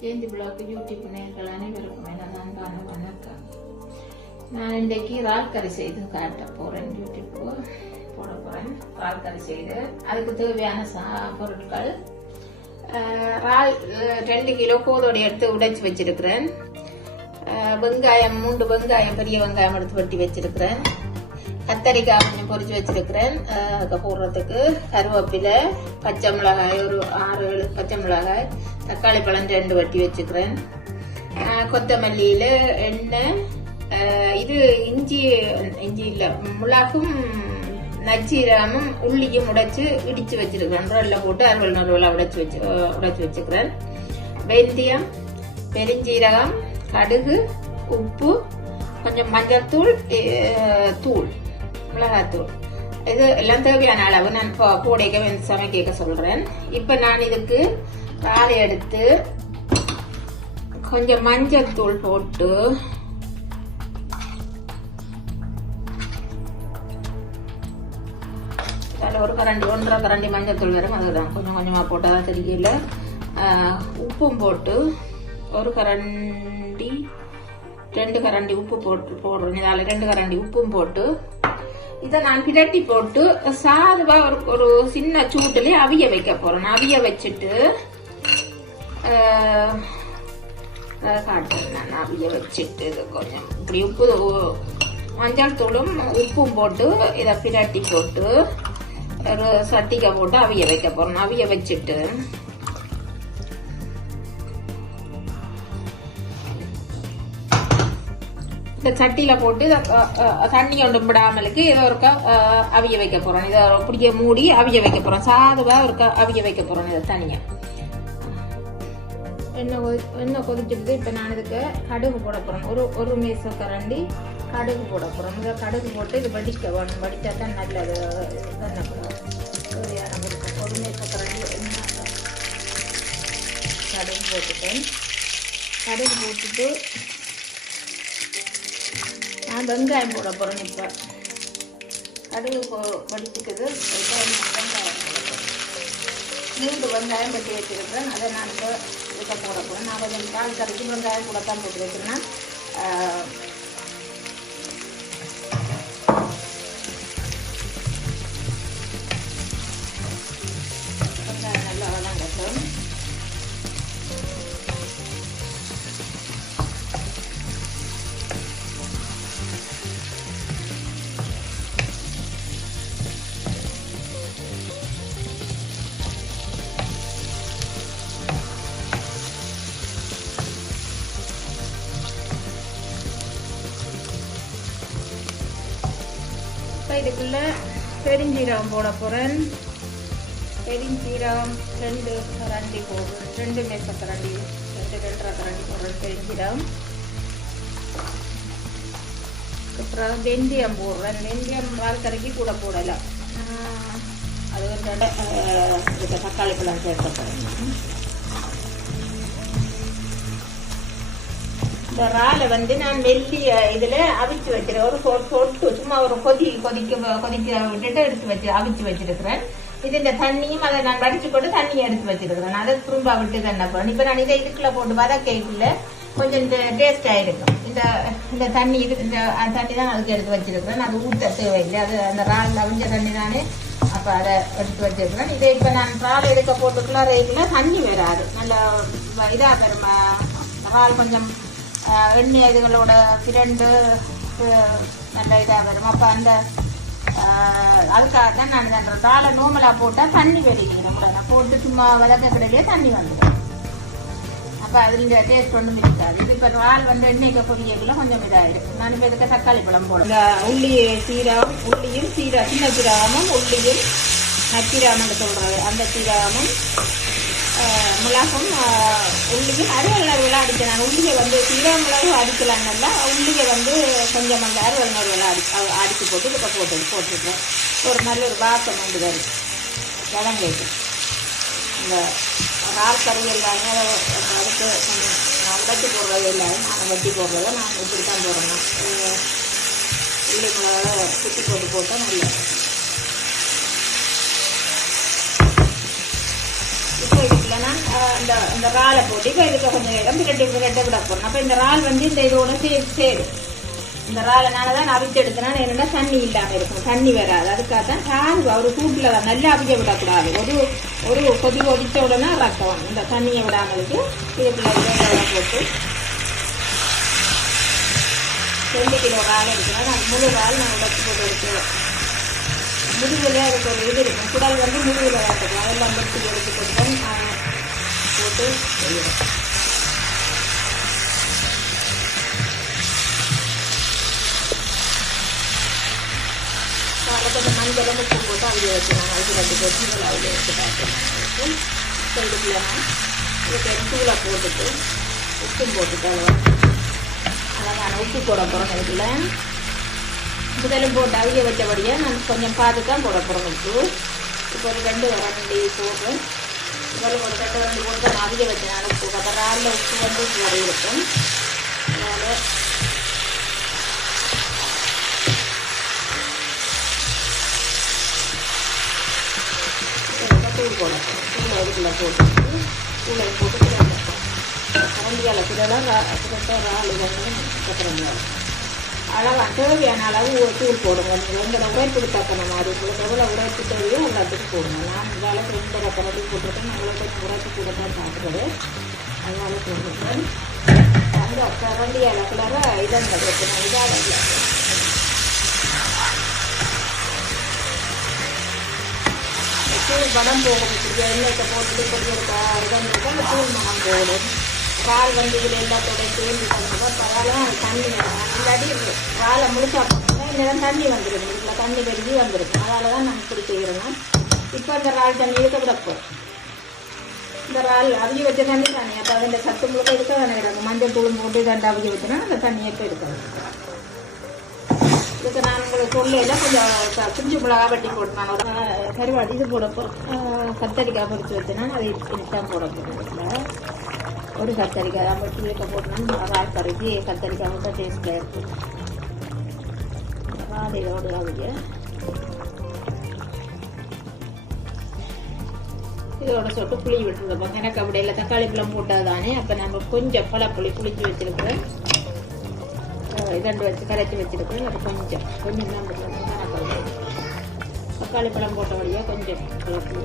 Jayanthi black YouTube நேர்கள் அனைவருக்கும் எனது அன்பான வணக்கம். நான் இன்றைக்கு இறால் செய்து காட்ட போகிறேன் யூடியூப்க்கு போட போகிறேன் இறால் செய்து அதுக்கு தேவையான சா- பொருட்கள் ரால் இறால் ரெண்டு கிலோ கோதோடு எடுத்து உடைச்சி வச்சிருக்கிறேன். வெங்காயம் மூன்று வெங்காயம் பெரிய வெங்காயம் எடுத்து வெட்டி வச்சிருக்கிறேன். கத்தரிக்காய் கொஞ்சம் பொறிச்சு வச்சிருக்கிறேன். போடுறதுக்கு கருவேப்பிலை பச்சை மிளகாய் ஒரு ஆறு ஏழு பச்சை மிளகாய் தக்காளி பழம் ரெண்டு வட்டி வச்சுக்கிறேன். கொத்தமல்லியில் எண்ணெய் இது இஞ்சி இஞ்சி இல்லை மிளகும் நச்சீரகமும் உள்ளியும் உடைச்சு இடிச்சு வச்சிருக்கிறேன். ரெல்ல போட்டு அறுவல் நறுவலாக உடைச்சி வச்சு உடைச்சி வச்சுக்கிறேன். வெந்தயம் பெருஞ்சீரகம் கடுகு உப்பு கொஞ்சம் மஞ்சள் தூள் தூள் மிளகாத்தூள். இது எல்லாம் தேவையான அளவு நான் போ- போடைக்க சமைக்க சொல்கிறேன் இப்போ நான் இதுக்கு ராலை எடுத்து கொஞ்சம் மஞ்சள் தூள் போட்டு அதில் ஒரு கரண்டி ஒன்றரை கரண்டி மஞ்சள் தூள் வரும். அதுதான். கொஞ்சம் கொஞ்சமாக போட்டால் தெரியல. உப்பும் போட்டு ஒரு கரண்டி ரெண்டு கரண்டி உப்பு போட்டு போடுறேன் இதால் ரெண்டு கரண்டி உப்பும் போட்டு இதை நான் பிரட்டி போட்டு சாதுவாக ஒரு ஒரு சின்ன சூட்டுலேயே அவிய வைக்க போகிறேன் அவிய வச்சுட்டு காட்டுறேன் நான் அவிய வச்சுட்டு இது கொஞ்சம் இப்படி உப்பு மஞ்சள் தூளும் உப்பும் போட்டு இதை பிரட்டி போட்டு ஒரு சட்டிக்கை போட்டு அவிய வைக்க போகிறோம் அவிய வச்சுட்டு இந்த சட்டியில் போட்டு இதை தண்ணி ஒன்றும் விடாமலுக்கு ஏதோ ஒருக்கா அவிய வைக்க போகிறோம் இதை பிடிக்க மூடி அவிய வைக்க போகிறோம் சாதுவாக ஒருக்கா அவிய வைக்க போகிறோம் இதை தனியாக எண்ணெய் கொதி எண்ணெய் கொதிச்சிட்டு இப்போ நான் இதுக்கு கடுகு போட போகிறேன் ஒரு ஒரு மீச கரண்டி கடுகு போட போகிறோம் இதை கடுகு போட்டு இது வடிக்க வேணும். வடித்தா தான் நல்லது. எண்ணெய் ஒரு மீசை கரண்டி எண்ணெய் கடுகு போட்டுட்டேன். கடுகு போட்டுட்டு நான் வெங்காயம் போட போகிறேன் இப்போ. கடுகு போ வடிச்சுக்குது. இப்போ வெங்காயம் நீண்டு வெங்காயம் பற்றி வச்சுருக்கேன் அதை நான் இப்போ இதை போட போகிறேன் நான் கொஞ்சம் பால் கரைச்சி வெங்காயம் கூட தான் போட்டு வச்சுருந்தேன் இதுக்குள்ள பெருஞ்சீரகம் போட போகிறேன் பெருஞ்சீரகம் ரெண்டு கரண்டி போடுறேன் ரெண்டு மேச கரண்டி ரெண்டு ரெண்டரை கரண்டி போடுறேன் பெருஞ்சீரகம் அப்புறம் வெந்தயம் போடுறேன். வெந்தயம் வாழ்க்கரைக்கு கூட போடலாம். அது வந்து தக்காளி பழம் சேர்க்கப்படுறேன் இந்த இறாலை வந்து நான் மெல்லிய இதுல அவிச்சு வச்சிருக்கேன் ஒரு சொ- சொட்டு சும்மா ஒரு கொதி கொதிக்க கொதிக்க விட்டுட்டு எடுத்து வச்சு அவிச்சு வச்சிருக்கிறேன். இது இந்த தண்ணியும் அதை நான் வடிச்சு போட்டு தண்ணியை எடுத்து வச்சிருக்கிறேன். அதை திரும்ப விட்டு தான் போறேன் இப்ப நான் இதை இதுக்குள்ள போட்டு வதக்கைக்குள்ள கொஞ்சம் இந்த டேஸ்ட் ஆயிருக்கும் இந்த இந்த தண்ணி இது இந்த தண்ணி தான் அதுக்கு எடுத்து வச்சிருக்கிறேன். அது ஊத்த தேவையில்லை. அது அந்த இறால் அவிஞ்ச தண்ணி தானே. அப்ப அதை எடுத்து வச்சிருக்கிறேன். இதை இப்ப நான் ரால் எடுக்க போட்டுக்குள்ள ரேட்ல தண்ணி வராது. நல்ல இதாக வரும் இறால் கொஞ்சம் எண்ணெய் இதுகளோட பிரண்டு நல்ல இதாக வரும் அப்போ அந்த அதுக்காக தான் நான் அந்த தாளை நோமலாக போட்டால் தண்ணி வெடிக்கிறேன் கூட நான் போட்டு சும்மா வளர்க்க கிடையிலே தண்ணி வந்துடும் அப்போ அதில் டேஸ்ட் ஒன்றும் இருக்காது இது இப்போ வால் வந்து எண்ணெய்க்கு பொரியக்குள்ள கொஞ்சம் இதாகிடும் நான் இப்போ இதுக்கு தக்காளி பழம் போடுறேன் இந்த உள்ளி சீரகம் உள்ளியும் சீரா சின்ன சீரகமும் உள்ளியும் நச்சீரகம்னு சொல்கிறது அந்த சீரகமும் மிளகும் உள்ளிக்கு உள்ளியும் அறுவல் நறுவலாக அடிக்கிறேன் உள்ளியை வந்து சீரக மிளகு அடிக்கலாம்ல உள்ளியை வந்து கொஞ்சம் அந்த அறுவல் நறுவலாக அடி அடித்து போட்டு இப்போ போட்டு போட்டுருக்கோம். ஒரு நல்ல ஒரு வாசம் உண்டு வரும். வதங்கைக்கு இந்த ரால் கறிகள் தானே அடுத்து நான் வட்டி போடுறது இல்லை. நான் வட்டி போடுறத நான் இப்படி தான் போடுறேன் உள்ளி மிளகா சுற்றி போட்டு போட்டால் நல்லா இந்த ராலை இறாலை போட்டு இப்போ இதுக்கு கொஞ்சம் நேரம் பிரட்டி பிரட்ட விட போறோம் அப்போ இந்த இறால் வந்து இந்த இதோட சேரும் சேரும். இந்த இறாலனால தான் அவிச்சு எடுத்தனா. என்னென்னா தண்ணி இல்லாமல் இருக்கும். தண்ணி வராது. அதுக்காக தான் தாங்க ஒரு கூட்டில் தான் நல்லா அவிக்க விடக்கூடாது. ஒரு ஒரு கொதி கொதிச்ச உடனே ரக்கம் இந்த தண்ணியை விடாமலுக்கு இதுக்குள்ள போட்டு ரெண்டு கிலோ இறால் எடுக்கிறோம் நான் முழு இறால் நான் உடச்சு போட்டு எடுக்கிறேன். முதுகில் அதுக்கு ஒரு இது இருக்கும். குடல் வந்து முதுகில் தான் இருக்கும். அதெல்லாம் முடிச்சு எடுத்து கொடுத்தோம் போட்டு செய்யணும் அதில் கொஞ்சம் மஞ்சள் உப்பு போட்டு அவிய வச்சுனாங்க அதுக்கு ரெண்டு கொச்சிகள் அவிய வச்சு பார்க்கணும் இதுக்குள்ளனா இதுக்கு தூளை போட்டுட்டு உப்பும் போட்டுட்டு அழகான உப்பு போட போகிறோம் இதுக்குள்ள முதலும் போட்டு அவிய வச்சபடியே நான் கொஞ்சம் பார்த்து தான் போட போகிறோம் உப்பு இப்போ ஒரு ரெண்டு வரண்டி போட்டு முதல்ல ஒரு ரெண்டு வரண்டி போட்டு நான் அவிய வச்சனால உப்பு அப்போ ராலில் உப்பு வந்து போட இருக்கும் அதனால் தூள் போட தூளை இதுக்குள்ளே போட்டு தூளை போட்டு கரண்டியால் கிடலாம் கிட்ட ராலு வந்து கரண்டியால் தேவையான அளவு ஒரு தூள் போடுங்க நீங்கள் உங்களை உரைப்பு தக்கன மாதிரி உங்களுக்கு எவ்வளோ உரைப்பு தேவையோ எல்லாத்துக்கும் போடுங்க. நான் இந்த அளவுக்கு ரெண்டு கரண்டி போட்டிருக்கேன். நான் கொஞ்சம் உரைப்பு கூட தான் சாப்பிட்றது அதனால போட்டுருக்கேன் அந்த கரண்டி கிளற இதன் வைக்கணும் இதாக இல்லை தூள் படம் போகும் இப்படி எண்ணெய்த்தை போட்டுட்டு கொஞ்சம் இருக்கா இதான் இருக்கா அந்த தூள் மனம் போகும் பால் வந்து இதில் எல்லாத்தோட சேர்ந்து தந்தப்போ பரவாயில்ல தண்ணி வேணும். இல்லாட்டி பாலை முழுசா போட்டோம்னா இந்த தண்ணி வந்துடும் இதில் தண்ணி பெருகி வந்துடும் அதனால தான் நாங்கள் இப்படி செய்கிறோம் இப்போ இந்த இறால் தண்ணி இருக்க விடப்போம் இந்த இறால் அவிய வச்ச தண்ணி தானே. அப்போ அதில் சத்து முழுக்க இருக்க தானே கிடக்கும். மஞ்சள் தூள் போட்டு தண்டை அவிய வச்சுனா அந்த தண்ணியை இப்போ எடுக்கணும் இதுக்கு நான் உங்களுக்கு சொல்லையில் கொஞ்சம் குஞ்சு மிளகா வெட்டி போட்டு நான் கருவாடி இது போடப்போ கத்தரிக்காய் பொறிச்சு வச்சுனா அதை தான் போட போகிறேன் ஒரு கத்தரிக்காய் தான் வெட்டி வைக்க போட்டோம்னா ரால் கறிக்கு கத்தரிக்காய் மட்டும் டேஸ்ட்டாக இருக்கும் ரால் இதோடு அவிய இதோட சொட்டு புளி விட்டுருக்கோம் எனக்கு அப்படி இல்லை தக்காளி பழம் போட்டால் தானே அப்போ நம்ம கொஞ்சம் பழப்புளி புளிச்சு வச்சிருக்கிறேன் இரண்டு வச்சு கரைச்சி வச்சிருக்கேன் அது கொஞ்சம் கொஞ்சம் தான் தக்காளி பழம் போட்ட வழியாக கொஞ்சம் பழப்புளி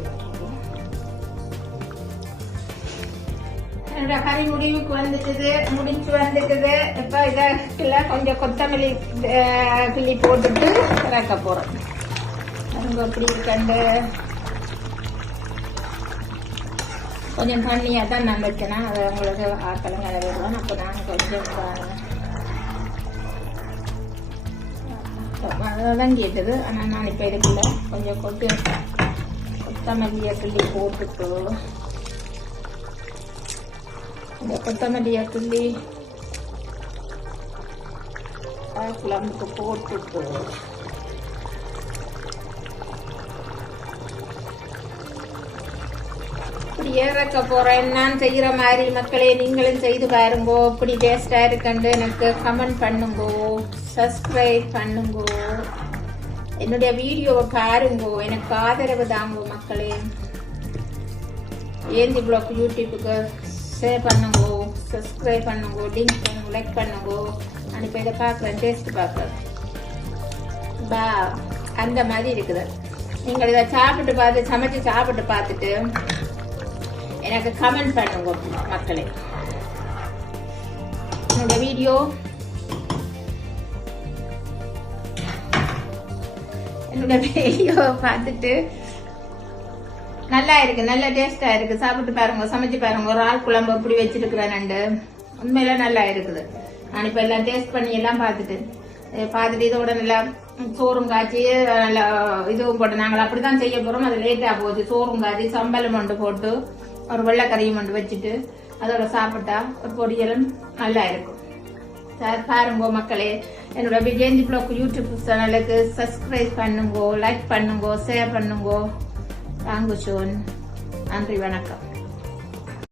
என்னோட கறி முடிவுக்கு வந்துட்டுது முடிஞ்சு வந்துட்டுது. இப்போ இதில் கொஞ்சம் கொத்தமல்லி கிள்ளி போட்டுட்டு இறக்க போகிறோம் அதுங்க அப்படி கண்டு கொஞ்சம் தண்ணியாக தான் நான் வைக்கணும். அதை உங்களுக்கு ஆக்கலங்க அதை அப்போ நான் கொஞ்சம் தான் கேட்டது ஆனால் நான் இப்போ இதுக்குள்ள கொஞ்சம் கொத்து கொத்தமல்லியை கிள்ளி போட்டுட்டு இந்த கொத்தமல்லியை கிள்ளி குழம்புக்கு போட்டுட்டு இப்படி ஏறக்க போறேன் நான் செய்யற மாதிரி மக்களே நீங்களும் செய்து பாருங்கோ இப்படி டேஸ்டா இருக்குன்னு எனக்கு கமெண்ட் பண்ணுங்கோ சப்ஸ்கிரைப் பண்ணுங்கோ என்னுடைய வீடியோவை பாருங்கோ எனக்கு ஆதரவு தாங்கோ மக்களே ஏந்தி பிளாக் யூடியூப்புக்கு ஷேர் பண்ணுங்கோ சப்ஸ்கிரைப் பண்ணுங்கோ லிங்க் பண்ணுங்க லைக் பண்ணுங்கோ. நான் இப்போ இதை பார்க்குறேன் டேஸ்ட் பார்க்குறேன். பா அந்த மாதிரி இருக்குது. நீங்கள் இதை சாப்பிட்டு பார்த்து சமைச்சு சாப்பிட்டு பார்த்துட்டு எனக்கு கமெண்ட் பண்ணுங்க மக்களே. என்னோட வீடியோ என்னோட வீடியோ பார்த்துட்டு நல்லா இருக்கு நல்ல டேஸ்டா இருக்கு. சாப்பிட்டு பாருங்க சமைச்சு பாருங்க. ஒரு ஆள் குழம்பு இப்படி வச்சிருக்கிறேன் நண்டு. உண்மையில நல்லா இருக்குது. நான் இப்ப எல்லாம் டேஸ்ட் பண்ணி எல்லாம் பார்த்துட்டு பார்த்துட்டு இதோட நல்லா சோறும் காய்ச்சி நல்லா இதுவும் போட்டு நாங்கள் அப்படிதான் செய்ய போறோம். அது லேட்டா போகுது. சோறும் காய்ச்சி சம்பளம் ஒன்று போட்டு ஒரு வெள்ளைக்கறியும் ஒன்று வச்சுட்டு அதோட சாப்பிட்டா ஒரு பொரியலும் நல்லா இருக்கும். சார் பாருங்க மக்களே என்னோட விஜயந்தி பிளாக் யூடியூப் சேனலுக்கு சப்ஸ்கிரைப் பண்ணுங்க லைக் பண்ணுங்க ஷேர் பண்ணுங்க. வாங்க சோன் நன்றி வணக்கம்